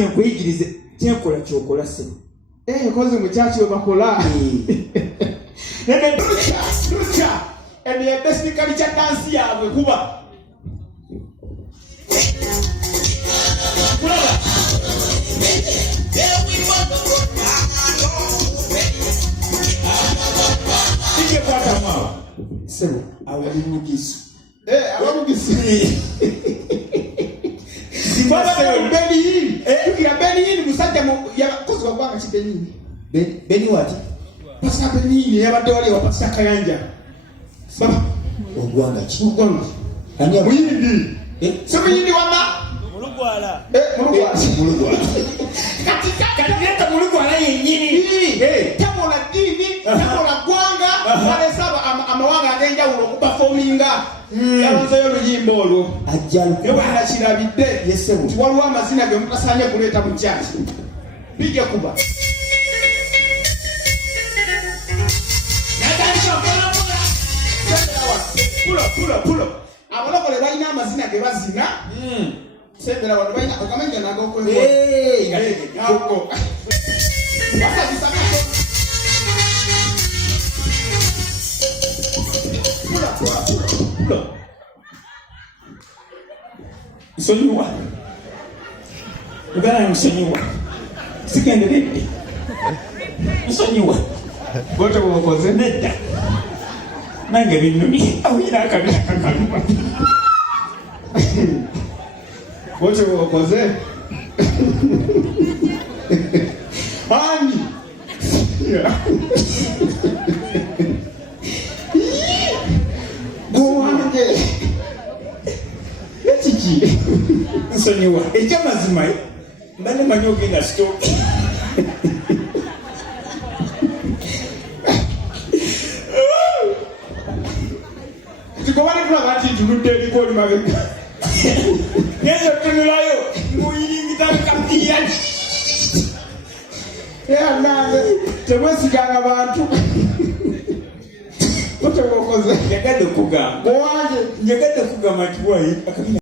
Nangambye nkuyigirize kyenkola kyokola sebo. Koze muchachi we bakola. Nene ducha. Emiye basically cha dance yawe kuba. Ije kwa kama. Sebo, awalimugisu. Awalimugisu. Baba Beni hii. Tukira Beni hii musajja ya kozwa kwanga chibeni. Beni wati? Pasaka Beni hii yabadde wali wa pasaka kayanja. Baba ogwanga chi? Ogwanga. Anya muyindi. Sema yindi wama. Mulugwala. Mulugwala. Katika mulugwala yenyini. Tamola dini, tamola gwanga, wale saba amawanga agenja ulo kuperforminga. Yalonzo y'oluyimba olwo. Ajjalu. Ewa nakirabidde. Yesebo. Waliwo amazina ge mutasanye kuleeta mu kyaki. Bijja kuba. Pulo. Abalokole balina amazina ge bazina. Sembera wano balina okamenya nago ko. Ngako. Basa bisana. Pulo. Nsonyiwa. Ugana nsonyiwa. Sikenderedde. Nsonyiwa. Bote bokoze nedda. Nange binnumi. Awira akabina kakaluma. Bote bokoze. Ani. Gowange. Ekiki. Nsonyiwa. Ekyamazima mbane manyi ogenda stroke. Tikobane tulabati tuludde ebikoli mabega. Yezo tunulayo muyiringita kamiyani. Nange temwesiganga abantu. Bote bokoze. Nyagadde okugamba. Gowange. Nyagadde okugamba nti bwayi akabina.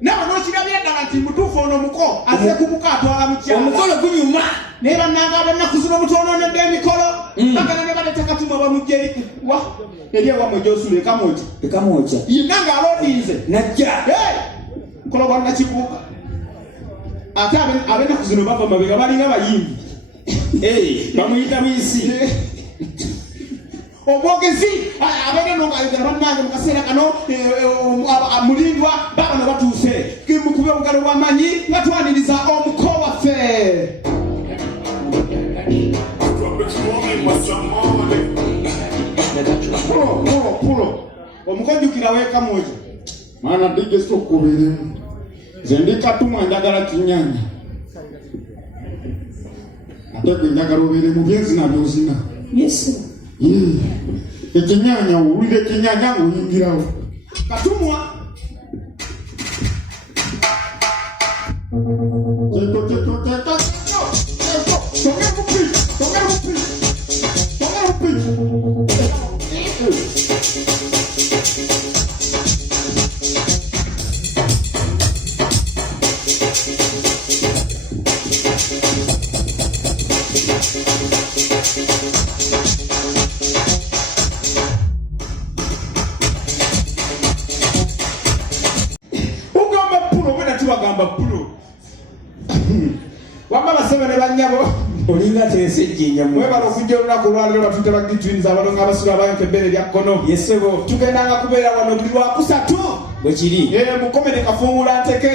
Nawe n'okirabye ddala nti mutuufu ono muko azze kubuka atwala mu kyalo. Omukolo gunyuma. Naye bannanga abennaku zino mutonoonedde emikolo. Bagana ne baleeta katuma bamugye eri ewamwe gy'osula ekamwokya. Ekamwokya. Yenna ng'aloodinze. Najja. Mukola gwa Nakibuuka. Ate abennaku zino bava mabega balinga bayimbi. Bamuyita buyisi. Omwogezi abeera n'ogaayogera bannange mu kaseera kano mulindwa babano batuuse mukube obugalo bw'amanyi nga twaniriza omuko waffe. Pulo omukojjukira weekamwojo maana dige sokubirimu nze ndi Katumwa njagala kinyanya ate gwe njagala obeere mu byenzina byozina. Yes. Ekinyanya owulire ekinyanya ng'oyingirawo. Katumwa. Olinga tesejjenya mu. Webala okujja olunaku olwaliro batutte bagitwins abalonga abasula abayonka ebbere lya kkono. Yesebo. Tugendanga kubeera wano buli lwakusatu. Bwe kiri. Mukomere kafuula nteke.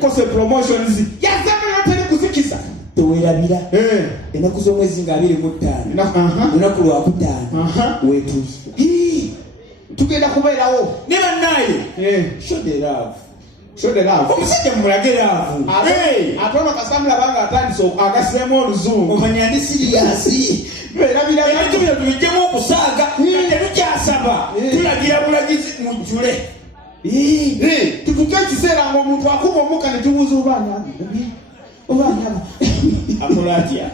Kose promotions. Yazamira teri kuzikiza. Towerabira. Ennaku z'omwezi nga 25. Lunaku lwakutaano. Weetuli. Tugenda kubeerawo. Ne bannaye. Show the love. Omusajja mulage laavu. Ate ono Kasambula banga atandise agaseemu oluzungu. Omanya ndi siriyasi. Ebintu bino tubijjemu okusaaga. Nga tetukyasaba. Tulagira bulagizi mujjule. Tutuke ekiseera ng'omuntu akuba omukka ne tubuuza obaana. Akola atya?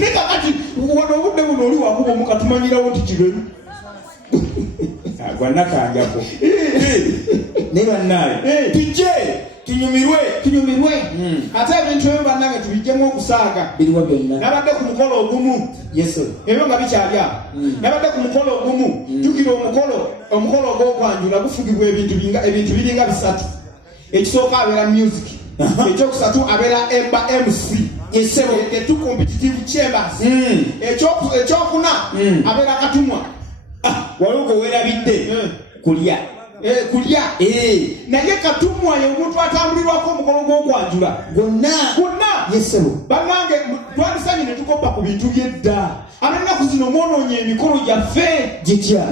Ne kakati wano obudde buno oli wakuba omukka tumanyirawo nti kiremu. Agwa nakanjako. Ne bannaye. tunyumirwe ate ebintu ebyo bannange tubijjemu okusaaga biriwa byonna nabadde ku mukolo ogumu ebyo nga bikyalya nabadde ku mukolo ogumu jjukira omukolo ogw'okwanjula gufugibwa ebintu biringa bisatu ekisooka abeera music ekyokusatu abeera MC the two competitive chambers ekyokuna abeera katumwa walugo weerabidde kulya naye katumwa ye omuntu atambulirwako omukolo gw'okwanjula gwonna yesebo bannange twandisanye ne tukopa ku bintu by'edda abennaku zino mwonoonye emikolo gyaffe gitya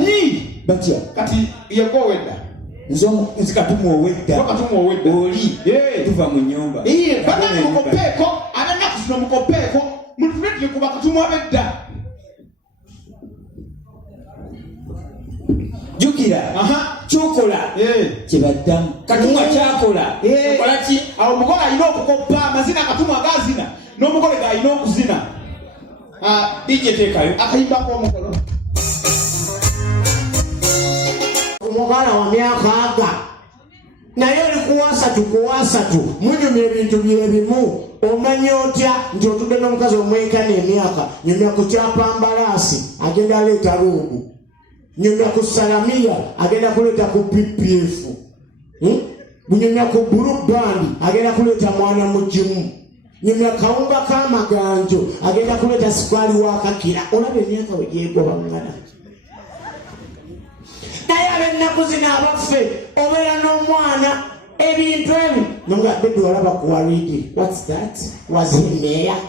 batya kati yegowedda nzi katumwa owedda oli tuva mu nnyumba bannange mukopeeko abennaku zino mukopeeko mulituletire ku bakatumwa b'edda jukira kyokola kyebaddamu katumwa kyakola kola ki awo omugole alina okukoppa amazina akatumwa agazina n'omugole g'alina okuzina ije teekayo akayimbako omukolo omugala wa myaka aga naye oli kuwasatu munyumya ebintu byebimu omanya otya nti otudde n'omukazi omwenkana emyaka nyumya ku kyapambalaasi agenda aleeta luugu nyumya ku salamiya agenda kuleeta ku PPF bunyumya ku blue band agenda kuleeta mwana mugimu nyumya kawunga k'amaganjo agenda kuleeta sikwali wakakira olaba emyaka we gyegobangana naye ab'ennaku zino abaffe obeera n'omwana ebintu ebyo nonga bebi olaba ku waridi what's that was he mayor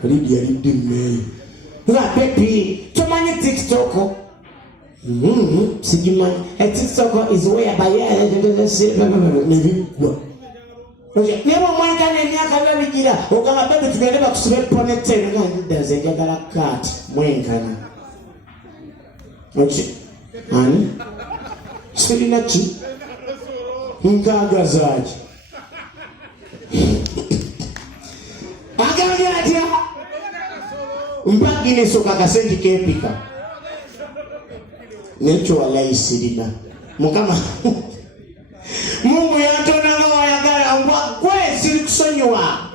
waridi yalidde meeyo nga bebi tomanyi TikTok sigimanyi TikTok is whereby nebigwa naye omwankana emyaka babigira ogamba bebi tugende bakusiba eponetero nga ndidaze njagala kaati mwenkana ani sirina ki nkagazaaki agambye atya mpaginesoka akasenti kepika nekyo walayi sirina mukama mungu yantona nga wayagala gwe siri kusonyiwa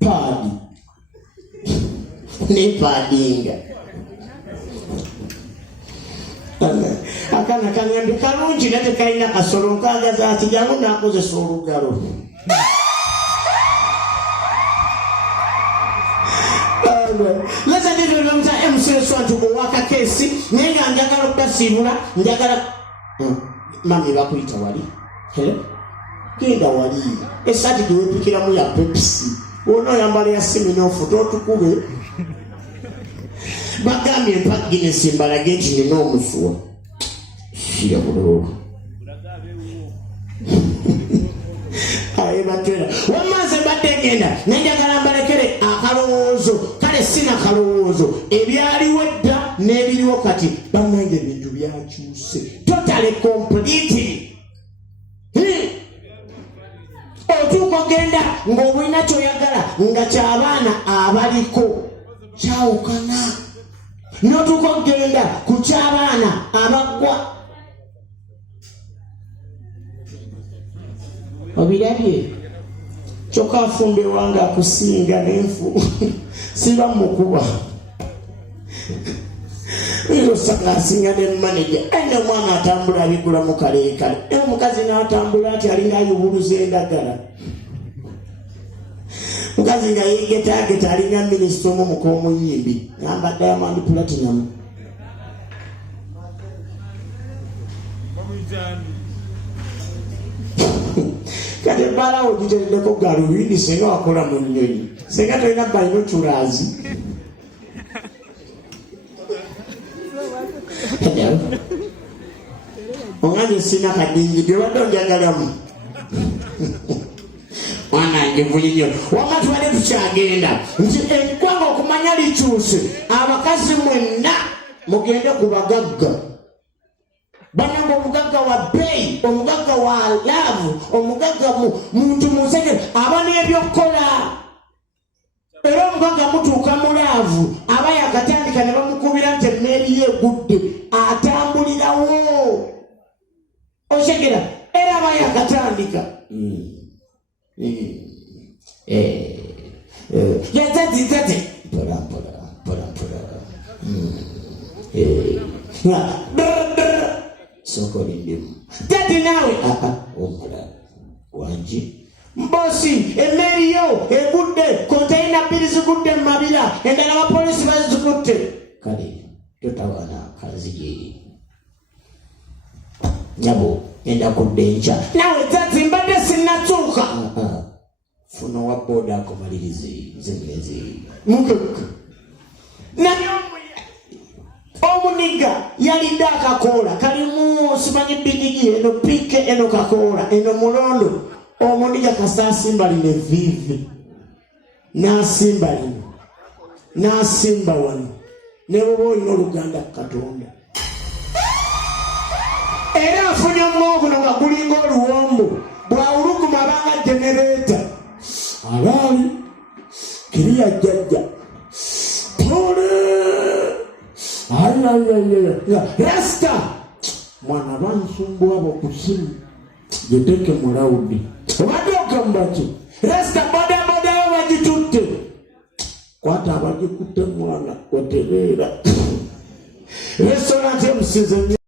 paadi nepadinga akana kangambye kalungi nate kalina kasolo nkagaza ati jangu nakozesa olugalo leza ndivyomuta emusereswantu owaka kesi naye nga njagala okukasiibula njagala mami bakuyita wali genda wali esaati gewepikiramu ya pepisi ono oyambala ya siminofu totukube bagambye mpaginesi mbalage nti nina omusuwa siyabuloo batwera wamaze badde genda nenjagala mbalekere akalowoozo kale sina kalowoozo ebyaliwo edda n'ebiriwo kati bannange ebintu byakyuse totally completely otuuka ogenda ng'obulina kyoyagala nga ky'abaana abaliko kyawukana n'otuuka ogenda ku ky'abaana abaggwa obirabye kyokka afumba ewange akusinga n'enfu siba mukuba osanga asinga ne manager ene omwana atambula abigula mu kaleekale omukazi n'atambula ati alinga ayubuluza endagala mukazi nga yegetageta alinga minisita omumuka omuyimbi ngamba Diamond Platinum kati embalawo giteredeko galubindi senga wakola mu nnyonyi senga tolina balina culazi onganye sina kadingi byobadde onjagalamu wanange bulinyo wama tubadde tukyagenda nti eggwanga okumanya likyuse abakazi mwenna mugende ku bagagga bananga omugagga wa bbeeyi omugagga wa laavu omugagga muntu musege aba n'ebyokukola era omugagga mutuuka mu laavu aba yakatandika ne bamukubira nti emmeeri ye egudde atambulirawo oshegera era bayakatandika yatati pola sokoli ndimu tati nawe omula wanji mbosi emmeri yo egudde konteyina bbiri zigudde mu mabira endala abapoliisi bazikutte kale totawana kazi nyabo enda kudde nkya nawe tati mbadde sinnatuuka funa wa boda akomalirize zengezi mukeka naye omuniga yalidde akakoola kalimu simanyi bidigi eno pike eno kakoola eno mulondo omuniga kasasimba lino vivi nasimba lino nasimba wano ne bwoba olina oluganda katonda era afunye omwoguno nga gulinga oluwombo bwawuluguma abanga genereeta abaali kiriya jjajja tole rasta mwana bansumbuabo kusimu jeteke mulawudi obadde okambaki rasta bodabodayo bagitutte kwata abagikutte mwana otereera restaurant emusize